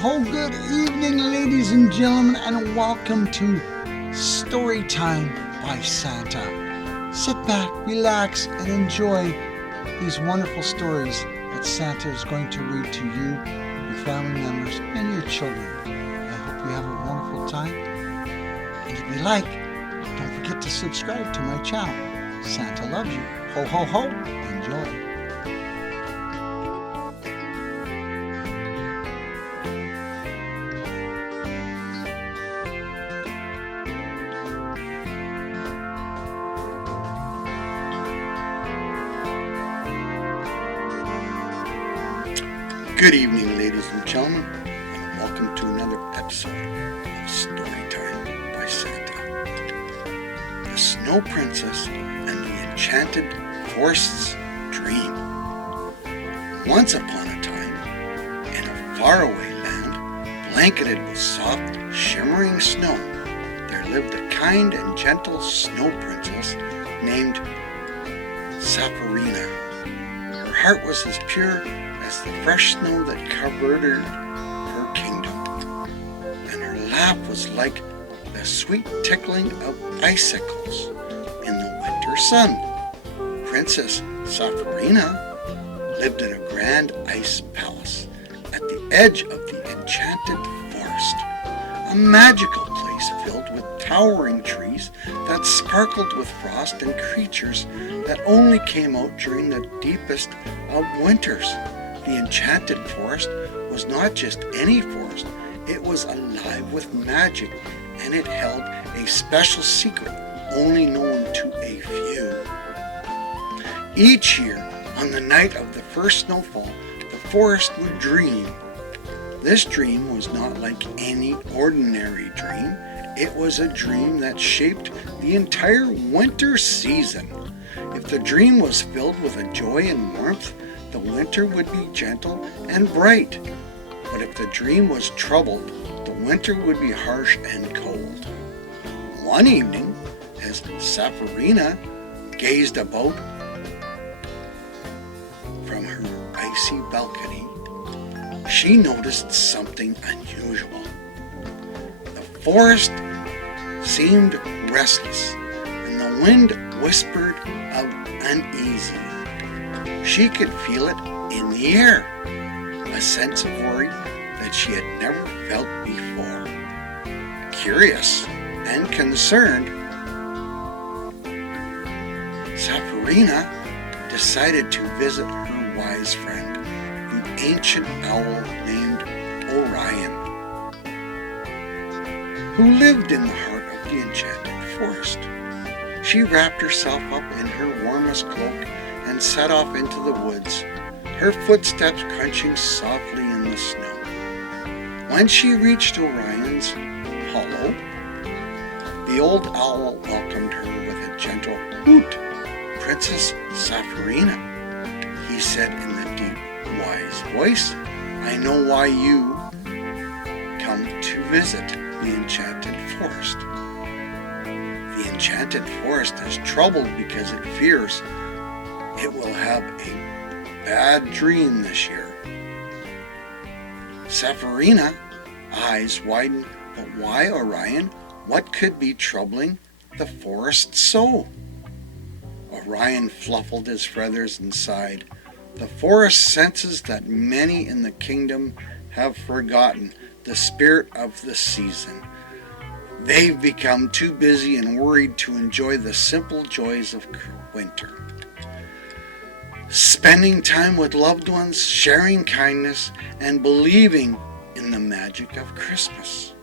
ho, good evening, ladies and gentlemen, and welcome to Storytime by Santa. Sit back, relax, and enjoy these wonderful stories that Santa is going to read to you, your family members, and your children. I hope you have a wonderful time. And if you like, don't forget to subscribe to my channel. Santa loves you. Ho, ho, ho. Enjoy. Good evening, ladies and gentlemen, and welcome to another episode of Storytime by Santa. The Snow Princess and the Enchanted Forest's Dream. Once upon a time, in a faraway land, blanketed with soft, shimmering snow, there lived a kind and gentle snow princess named Seraphina. Her heart was as pure as the fresh snow that covered her kingdom, and her laugh was like the sweet tickling of icicles in the winter sun. Princess Seraphina lived in a grand ice palace at the edge of the Enchanted Forest, a magical place filled with towering trees that sparkled with frost and creatures that only came out during the deepest of winters. The Enchanted Forest was not just any forest, it was alive with magic, and it held a special secret only known to a few. Each year, on the night of the first snowfall, the forest would dream. This dream was not like any ordinary dream. It was a dream that shaped the entire winter season. If the dream was filled with a joy and warmth, the winter would be gentle and bright. But if the dream was troubled, the winter would be harsh and cold. One evening, as Seraphina gazed about from her icy balcony, she noticed something unusual. The forest seemed restless, and the wind whispered of unease. She could feel it in the air, a sense of worry that she had never felt before. Curious and concerned, Seraphina decided to visit her wise friend, the ancient owl named Orion, who lived in the heart of the Enchanted Forest. She wrapped herself up in her warmest cloak and set off into the woods, her footsteps crunching softly in the snow. When she reached Orion's hollow, the old owl welcomed her with a gentle hoot. "Princess Seraphina," he said in the deep, wise voice, "I know why you come to visit the Enchanted Forest. The Enchanted Forest is troubled because it fears it will have a bad dream this year." Seraphina's eyes widened. But why, Orion? What could be troubling the forest so? Orion fluffled his feathers and sighed. "The forest senses that many in the kingdom have forgotten the spirit of the season. They've become too busy and worried to enjoy the simple joys of winter. Spending time with loved ones, sharing kindness, and believing in the magic of Christmas."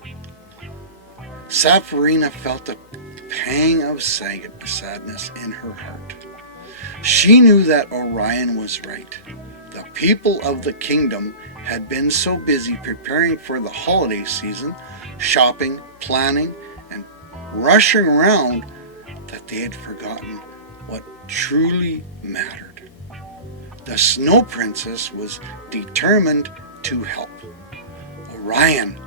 Seraphina felt a pang of sadness in her heart. She knew that Orion was right. The people of the kingdom had been so busy preparing for the holiday season, shopping, planning, and rushing around, that they had forgotten what truly mattered. The Snow Princess was determined to help. "Orion,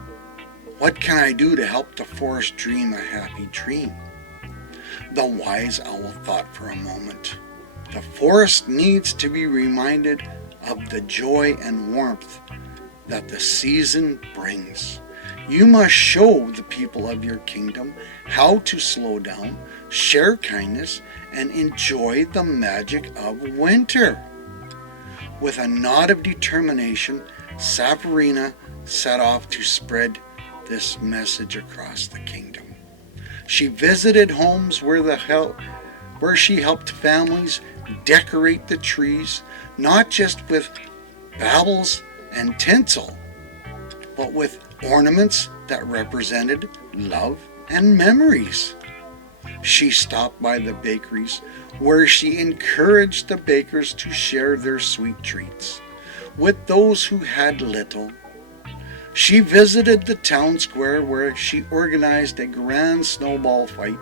what can I do to help the forest dream a happy dream?" The wise owl thought for a moment. "The forest needs to be reminded of the joy and warmth that the season brings. You must show the people of your kingdom how to slow down, share kindness, and enjoy the magic of winter. With a nod of determination, Seraphina set off to spread this message across the kingdom. She visited homes where she helped families decorate the trees, not just with baubles and tinsel, but with ornaments that represented love and memories. She stopped by the bakeries where she encouraged the bakers to share their sweet treats with those who had little. She visited the town square where she organized a grand snowball fight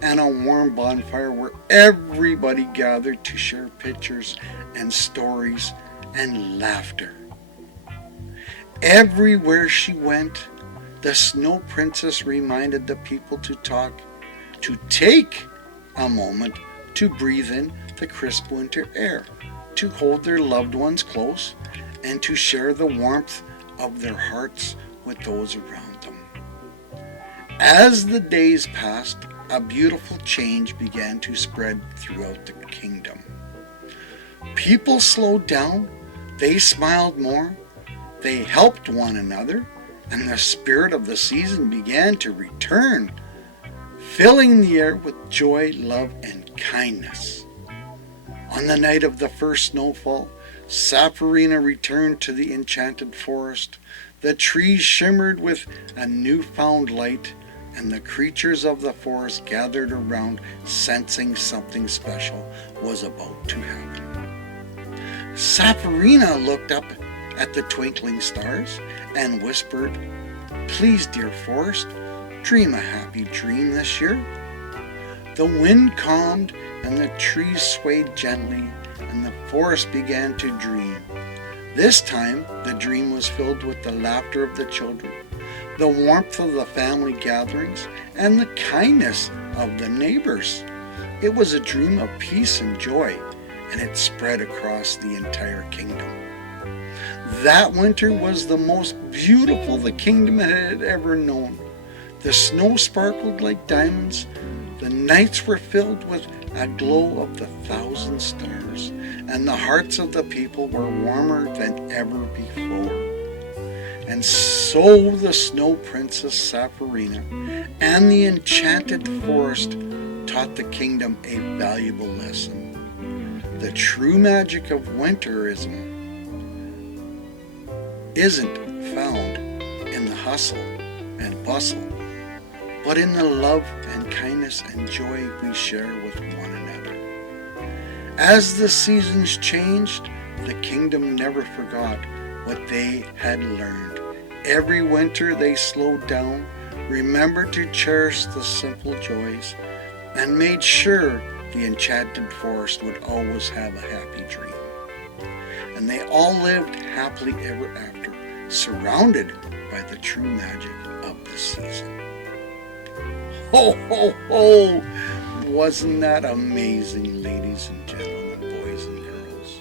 and a warm bonfire where everybody gathered to share pictures and stories and laughter. Everywhere she went, the Snow Princess reminded the people to take a moment to breathe in the crisp winter air, to hold their loved ones close, and to share the warmth of their hearts with those around them. As the days passed, a beautiful change began to spread throughout the kingdom. People slowed down, they smiled more, they helped one another, and the spirit of the season began to return, filling the air with joy, love, and kindness. On the night of the first snowfall, Seraphina returned to the Enchanted Forest. The trees shimmered with a newfound light, and the creatures of the forest gathered around, sensing something special was about to happen. Seraphina looked up at the twinkling stars and whispered, "Please, dear forest, dream a happy dream this year." The wind calmed and the trees swayed gently, and the forest began to dream. This time, the dream was filled with the laughter of the children, the warmth of the family gatherings, and the kindness of the neighbors. It was a dream of peace and joy, and it spread across the entire kingdom. That winter was the most beautiful the kingdom had ever known. The snow sparkled like diamonds. The nights were filled with a glow of the 1,000 stars, and the hearts of the people were warmer than ever before. And so the Snow Princess Seraphina and the Enchanted Forest taught the kingdom a valuable lesson. The true magic of winterism isn't found in the hustle and bustle, but in the love and kindness and joy we share with one another. As the seasons changed, the kingdom never forgot what they had learned. Every winter they slowed down, remembered to cherish the simple joys, and made sure the Enchanted Forest would always have a happy dream. And they all lived happily ever after, surrounded by the true magic of the season. Ho, ho, ho! Wasn't that amazing, ladies and gentlemen, boys and girls?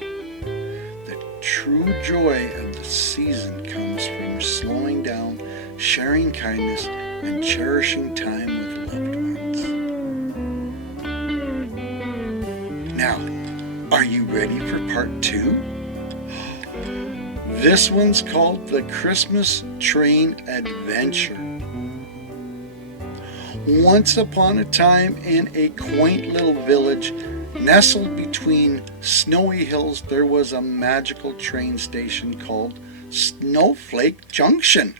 The true joy of the season comes from slowing down, sharing kindness, and cherishing time with loved ones. Now, are you ready for part 2? This one's called The Christmas Train Adventure. Once upon a time, in a quaint little village nestled between snowy hills, there was a magical train station called Snowflake Junction.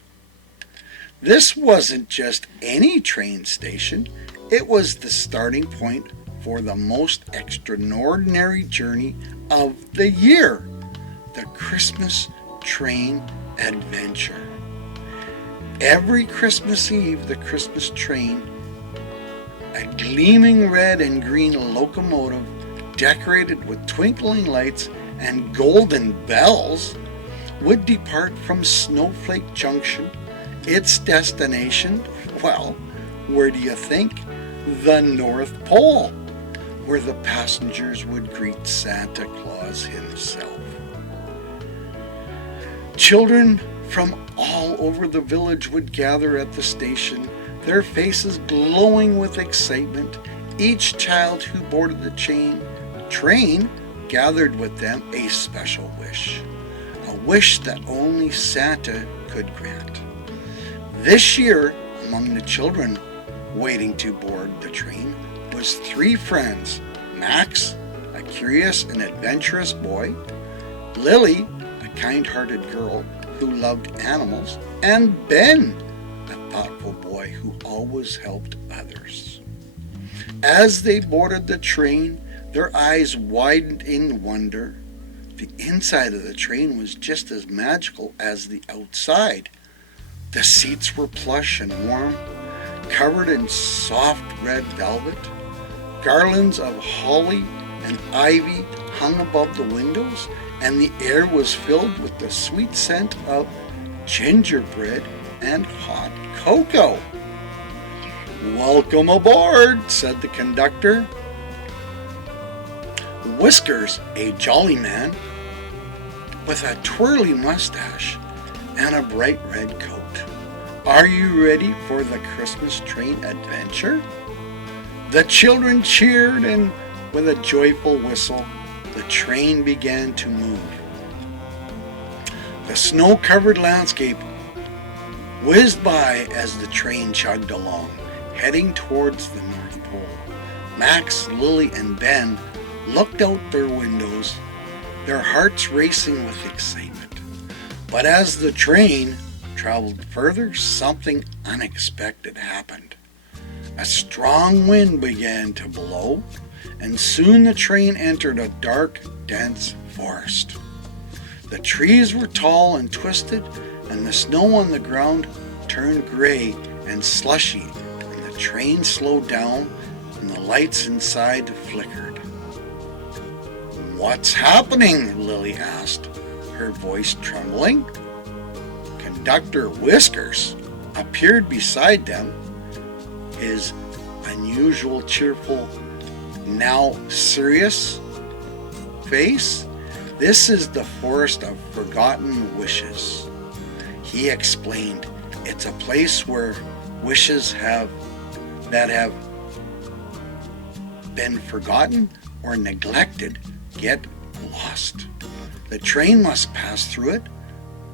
This wasn't just any train station. It was the starting point for the most extraordinary journey of the year, the Christmas Train Adventure. Every Christmas Eve, the Christmas train, a gleaming red and green locomotive decorated with twinkling lights and golden bells, would depart from Snowflake Junction. Its destination, well, where do you think? The North Pole, where the passengers would greet Santa Claus himself. Children from all over the village would gather at the station, their faces glowing with excitement. Each child who boarded the train gathered with them a special wish, a wish that only Santa could grant. This year, among the children waiting to board the train, was 3 friends: Max, a curious and adventurous boy; Lily, a kind-hearted girl who loved animals; and Ben, a thoughtful boy who always helped others. As they boarded the train, their eyes widened in wonder. The inside of the train was just as magical as the outside. The seats were plush and warm, covered in soft red velvet. Garlands of holly and ivy hung above the windows, and the air was filled with the sweet scent of gingerbread and hot cocoa. "Welcome aboard," said the conductor. Whiskers, a jolly man with a twirly mustache and a bright red coat. "Are you ready for the Christmas train adventure?" The children cheered, and with a joyful whistle, the train began to move. The snow-covered landscape whizzed by as the train chugged along, heading towards the North Pole. Max, Lily, and Ben looked out their windows, their hearts racing with excitement. But as the train traveled further, something unexpected happened. A strong wind began to blow, and soon the train entered a dark, dense forest. The trees were tall and twisted, and the snow on the ground turned gray and slushy, and the train slowed down, and the lights inside flickered. "What's happening?" Lily asked, her voice trembling. Conductor Whiskers appeared beside them, his unusual cheerful, now serious face. "This is the Forest of Forgotten Wishes," he explained. "It's a place where wishes that have been forgotten or neglected get lost. The train must pass through it,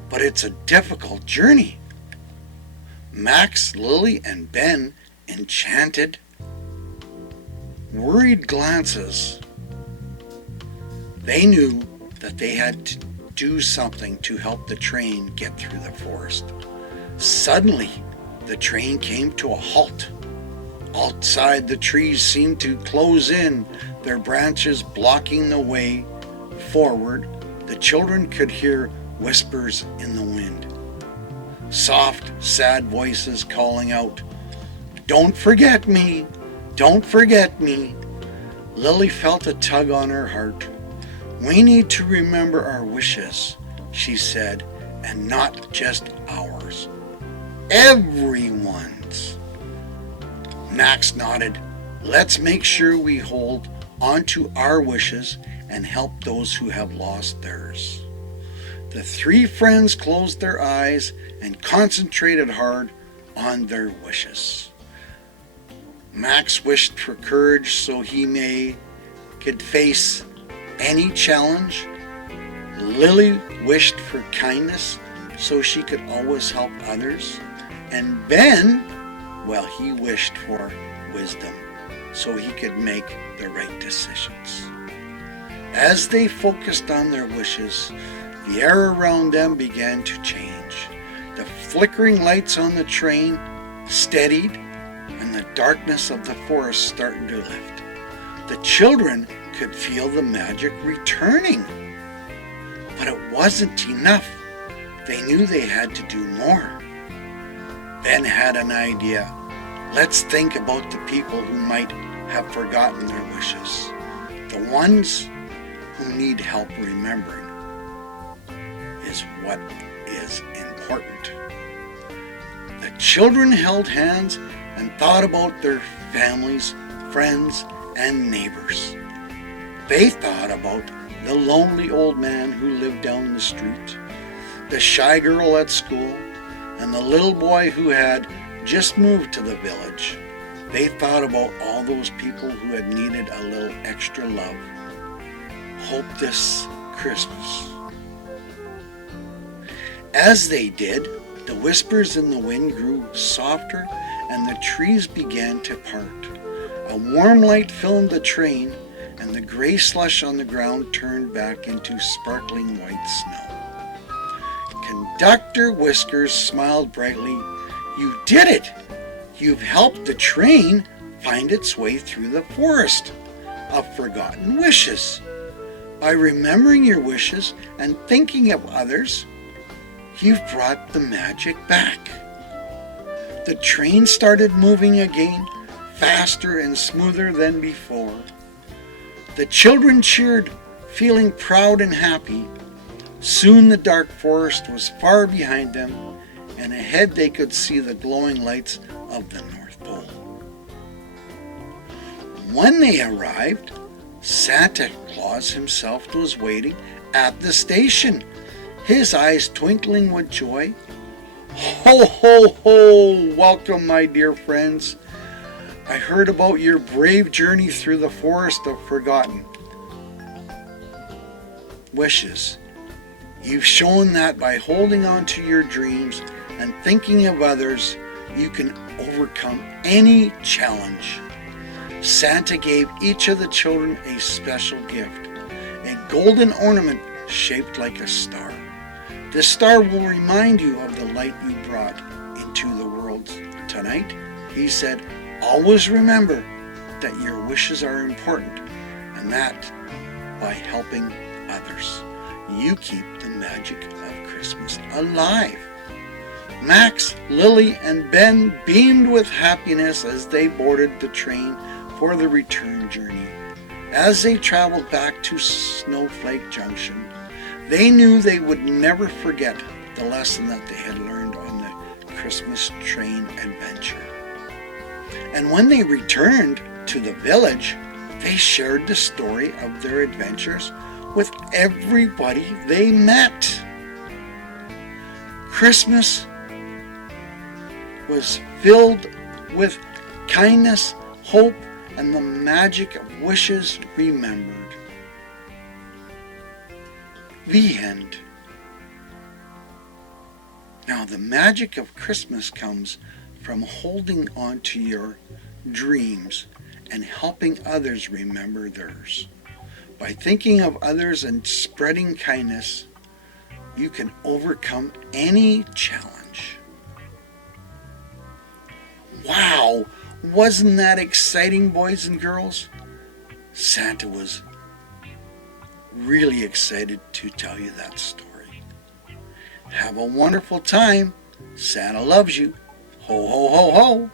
but it's a difficult journey." Max, Lily, and Ben enchanted, worried glances. They knew that they had to do something to help the train get through the forest. Suddenly, the train came to a halt. Outside, the trees seemed to close in, their branches blocking the way forward. The children could hear whispers in the wind, soft, sad voices calling out, "Don't forget me! Don't forget me!" Lily felt a tug on her heart. "We need to remember our wishes," she said, "and not just ours. Everyone's." Max nodded. "Let's make sure we hold on to our wishes and help those who have lost theirs." The 3 friends closed their eyes and concentrated hard on their wishes. Max wished for courage so he could face any challenge. Lily wished for kindness so she could always help others. And Ben, well, he wished for wisdom so he could make the right decisions. As they focused on their wishes, the air around them began to change. The flickering lights on the train steadied, and the darkness of the forest started to lift. The children could feel the magic returning. But it wasn't enough. They knew they had to do more. Ben had an idea. "Let's think about the people who might have forgotten their wishes, the ones who need help remembering is what is important." The children held hands and thought about their families, friends, and neighbors. They thought about the lonely old man who lived down the street, the shy girl at school, and the little boy who had just moved to the village. They thought about all those people who had needed a little extra love. Hope this Christmas. As they did, the whispers in the wind grew softer and the trees began to part. A warm light filled the train and the gray slush on the ground turned back into sparkling white snow. Conductor Whiskers smiled brightly. You did it! You've helped the train find its way through the forest of forgotten wishes. By remembering your wishes and thinking of others, you've brought the magic back. The train started moving again, faster and smoother than before. The children cheered, feeling proud and happy. Soon the dark forest was far behind them, and ahead they could see the glowing lights of the North Pole. When they arrived, Santa Claus himself was waiting at the station, his eyes twinkling with joy. Ho, ho, ho! Welcome, my dear friends. I heard about your brave journey through the forest of forgotten wishes. You've shown that by holding on to your dreams and thinking of others, you can overcome any challenge. Santa gave each of the children a special gift, a golden ornament shaped like a star. This star will remind you of the light you brought into the world tonight. He said, always remember that your wishes are important, and that by helping others, you keep the magic of Christmas alive. Max, Lily, and Ben beamed with happiness as they boarded the train for the return journey. As they traveled back to Snowflake Junction, they knew they would never forget the lesson that they had learned on the Christmas train adventure. And when they returned to the village, they shared the story of their adventures with everybody they met. Christmas was filled with kindness, hope, and the magic of wishes remembered. The end. Now, the magic of Christmas comes from holding on to your dreams and helping others remember theirs. By thinking of others and spreading kindness, you can overcome any challenge. Wow! Wasn't that exciting, boys and girls? Santa was really excited to tell you that story. Have a wonderful time. Santa loves you. Ho, ho, ho, ho.